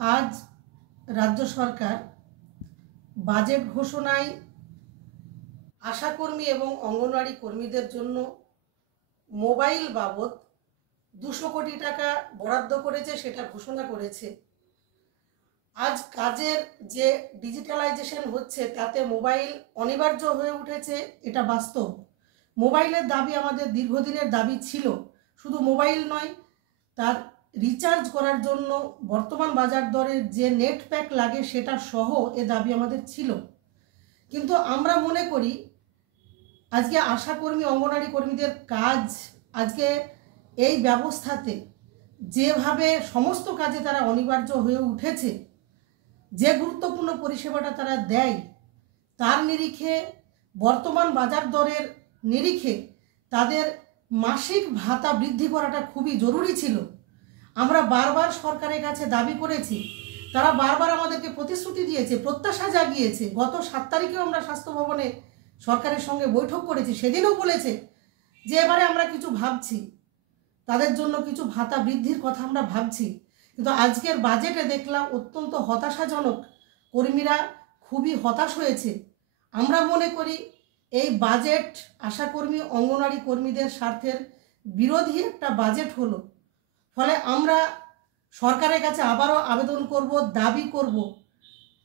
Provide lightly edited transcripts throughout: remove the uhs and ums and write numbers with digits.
आज राज्य सरकार बाजेट घोषणाय आशाकर्मी एवं अंगनवाड़ी कर्मीদের জন্য মোবাইল বাবদ 200 কোটি টাকা বরাদ্দ করেছে, সেটা ঘোষণা করেছে। আজ কাজের যে ডিজিটালাইজেশন হচ্ছে তাতে মোবাইল অনিবার্য হয়ে উঠেছে, এটা বাস্তব। মোবাইলের দাবি আমাদের দীর্ঘদিনের দাবি ছিল। শুধু মোবাইল নয়, তার রিচার্জ করার জন্য বর্তমান বাজার দরের যে নেট প্যাক লাগে সেটা সহ এ দাবি আমাদের ছিল। কিন্তু আমরা মনে করি আজকে আশাকর্মী অঙ্গনওয়াড়ি কর্মীদের কাজ আজকে এই ব্যবস্থাতে যেভাবে সমস্ত কাজে তারা অনিবার্য হয়ে উঠেছে, যে গুরুত্বপূর্ণ পরিষেবাটা তারা দেয়, তার নিরিখে বর্তমান বাজার দরের নিরিখে তাদের মাসিক ভাতা বৃদ্ধি করাটা খুবই জরুরি ছিল। আমরা বারবার সরকারের কাছে দাবি করেছি, তারা বারবার আমাদেরকে প্রতিশ্রুতি দিয়েছে, প্রত্যাশা জাগিয়েছে। গত 7 তারিখেও আমরা স্বাস্থ্য ভবনে সরকারের সঙ্গে বৈঠক করেছি, সেদিনও বলেছে যে এবারে আমরা কিছু ভাবছি, তাদের জন্য কিছু ভাতা বৃদ্ধির কথা আমরা ভাবছি। কিন্তু আজকের বাজেটে দেখলাম অত্যন্ত হতাশাজনক, কর্মীরা খুবই হতাশ হয়েছে। আমরা মনে করি এই বাজেট আশাকর্মী অঙ্গনওয়াড়ি কর্মীদের স্বার্থের বিরোধী একটা বাজেট হলো। ফলে আমরা সরকারের কাছে আবারও আবেদন করব, দাবি করব,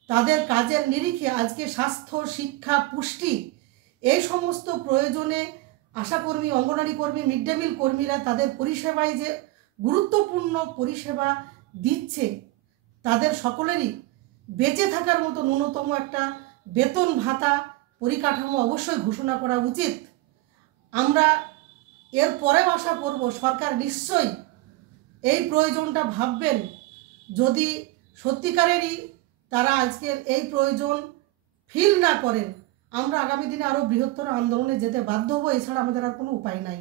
তাদের কাজের নিরিখে আজকে স্বাস্থ্য, শিক্ষা, পুষ্টি এই সমস্ত প্রয়োজনে আশাকর্মী, অঙ্গনওয়াড়ি কর্মী, মিড ডে মিল কর্মীরা তাদের পরিষেবায় যে গুরুত্বপূর্ণ পরিষেবা দিচ্ছে, তাদের সকলেরই বেঁচে থাকার মতো ন্যূনতম একটা বেতন ভাতা পরিকাঠামো অবশ্যই ঘোষণা করা উচিত। আমরা এর পরেও আশা করব সরকার নিশ্চয়ই এই প্রয়োজনটা ভাববেন। যদি সত্যিকারেরই তারা আজকের এই প্রয়োজন ফিল না করেন, আমরা আগামী দিনে আরও বৃহত্তর আন্দোলনে যেতে বাধ্য হব, এছাড়া আমাদের আর কোনো উপায় নাই।